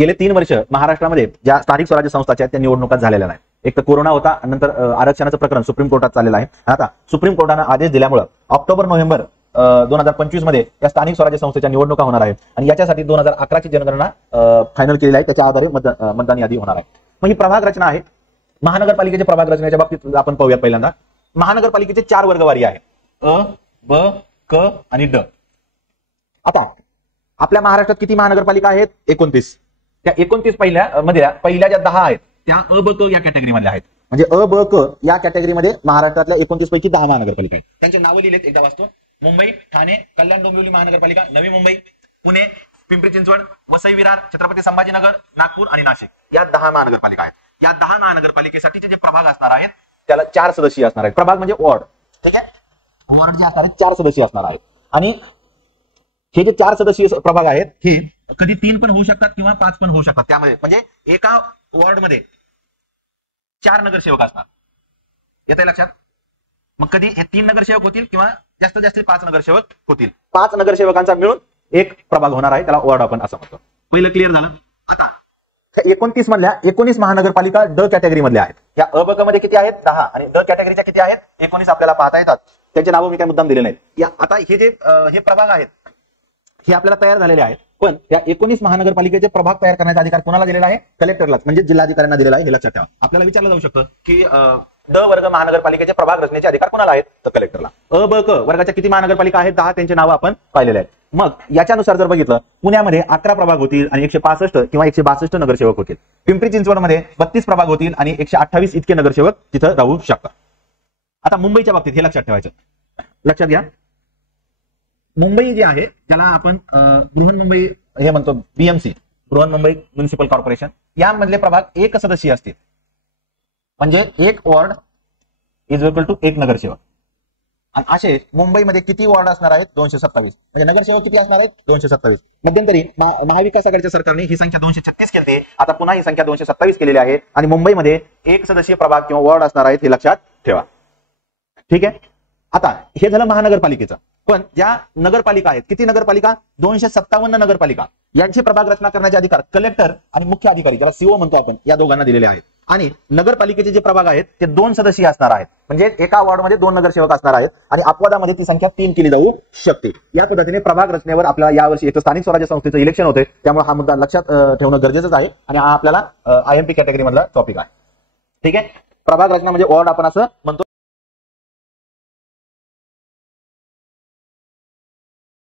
गेले 3 वर्ष महाराष्ट्रामध्ये ज्या स्थानिक स्वराज्य संस्थाच्या त्या निवडणुका झालेल्या नाही. एक तर कोरोना होता, नंतर आरक्षणाचं प्रकरण सुप्रीम कोर्टात चाललेलं आहे. आता सुप्रीम कोर्टानं आदेश दिल्यामुळे ऑक्टोबर-नोव्हेंबर 2025 मध्ये या स्थानिक स्वराज्य संस्थेच्या निवडणुका होणार आहेत आणि याच्यासाठी 2011 ची जनगणना फायनल केलेली आहे. त्याच्या आधारे मतदान यादी होणार आहे. मग ही प्रभाग रचना आहे. महानगरपालिकेच्या प्रभाग रचनेच्या बाबतीत आपण पाहूयात. पहिल्यांदा महानगरपालिकेचे 4 वर्गवारी आहे, अ, ब, क आणि ड. आता आपल्या महाराष्ट्रात किती महानगरपालिका आहेत? 29. त्या 29 पहिल्या ज्या 10 आहेत त्या अ, ब, क या कॅटेगरीमध्ये आहेत. म्हणजे अ, ब, क या कॅटेगरीमध्ये महाराष्ट्रातल्या 29 पैकी 10 महानगरपालिका आहेत. त्यांचे नावं लिहिलेत, एकदा वाचतो. मुंबई, ठाणे, कल्याण डोंबिवली महानगरपालिका, नवी मुंबई, पुणे, पिंपरी चिंचवड, वसई विरार, छत्रपती संभाजीनगर, नागपूर आणि नाशिक या 10 महानगरपालिका आहेत. या 10 महानगरपालिकेसाठीचे जे प्रभाग असणार आहेत त्याला 4 सदस्यीय असणार आहेत. प्रभाग म्हणजे वॉर्ड. ठीक आहे, वॉर्ड जे असणार आहेत 4 सदस्यीय असणार आहेत. आणि हे जे 4 सदस्यीय प्रभाग आहेत हे कधी 3 पण होऊ शकतात किंवा 5 पण होऊ शकतात. त्यामध्ये म्हणजे एका वॉर्डमध्ये 4 नगरसेवक असणार. येतंय लक्षात? मग कधी हे 3 नगरसेवक होतील किंवा जास्तीत जास्त 5 नगरसेवक होतील. 5 नगरसेवकांचा मिळून एक प्रभाग होणार आहे, त्याला वॉर्ड आपण असं म्हणतो. पहिलं क्लिअर झालं. आता 29 मधल्या 19 महानगरपालिका ड कॅटेगरी मधल्या आहेत. या अ, ब, क मध्ये किती आहेत? 10 आणि ड कॅटेगरीच्या किती आहेत? 19 आपल्याला पाहता येतात. त्यांचे नावं मी काय मुद्दाम दिले नाहीत. आता हे जे हे प्रभाग आहेत हे आपल्याला तयार झालेले आहेत. पण या 19 महानगरपालिकेचे प्रभाग तयार करण्याचा अधिकार कोणाला दिलेला आहे? कलेक्टरलाच, म्हणजे जिल्हाधिकाऱ्यांना दिलेला आहे. हे लक्षात ठेवा. आपल्याला विचारलं जाऊ शकतं की ड वर्ग महानगरपालिकेचे प्रभाग रचनेचे अधिकार कोणाला आहेत? तर कलेक्टरला. अ, ब, क वर्गाच्या किती महानगरपालिका आहेत? 10. त्यांचे नावं आपण पाहिलेले आहेत. मग याच्यानुसार जर बघितलं, पुण्यामध्ये 11 प्रभाग होतील आणि 165 किंवा 162 नगरसेवक होतील. पिंपरी चिंचवडमध्ये 32 प्रभाग होतील आणि 128 इतके नगरसेवक तिथं राहू शकतात. आता मुंबईच्या बाबतीत हे लक्षात ठेवायचं. लक्षात घ्या, मुंबई जी आहे ज्याला आपण बृहन्मुंबई हे म्हणतो, बीएमसी, बृहन्मुंबई म्युनिसिपल कॉर्पोरेशन, यामधले प्रभाग 1 सदस्यीय असतील. म्हणजे 1 वॉर्ड इज इक्वल टू 1 नगरसेवक. आणि असे मुंबईमध्ये किती वॉर्ड असणार आहेत? 227. म्हणजे नगरसेवक किती असणार आहेत? 227. मध्यंतरी महाविकास आघाडीच्या सरकारने ही संख्या 236 केली. आता पुन्हा ही संख्या 227 केलेली आहे आणि मुंबईमध्ये 1 सदस्यीय प्रभाग किंवा वॉर्ड असणार आहेत, हे लक्षात ठेवा. ठीक आहे. आता हे झालं महानगरपालिकेचं. पण ज्या नगरपालिका आहेत, किती नगरपालिका? 257 नगरपालिका. यांची प्रभाग रचना करण्याचे अधिकार कलेक्टर आणि मुख्य अधिकारी, ज्याला सीओ म्हणतो आपण, या दोघांना दिलेले आहेत. आणि नगरपालिकेचे जे प्रभाग आहेत ते 2 सदस्यीय असणार आहेत. म्हणजे एका वॉर्डमध्ये 2 नगरसेवक असणार आहेत आणि अपवादामध्ये ती संख्या 3 केली जाऊ शकते. या पद्धतीने प्रभाग रचनेवर आपल्याला यावर्षी एक स्थानिक स्वराज्य संस्थेचं इलेक्शन होते, त्यामुळे हा मुद्दा लक्षात ठेवणं गरजेचं आहे आणि हा आपल्याला IMP कॅटेगरी मधला टॉपिक आहे. ठीक आहे. प्रभाग रचना म्हणजे वॉर्ड आपण असं म्हणतो.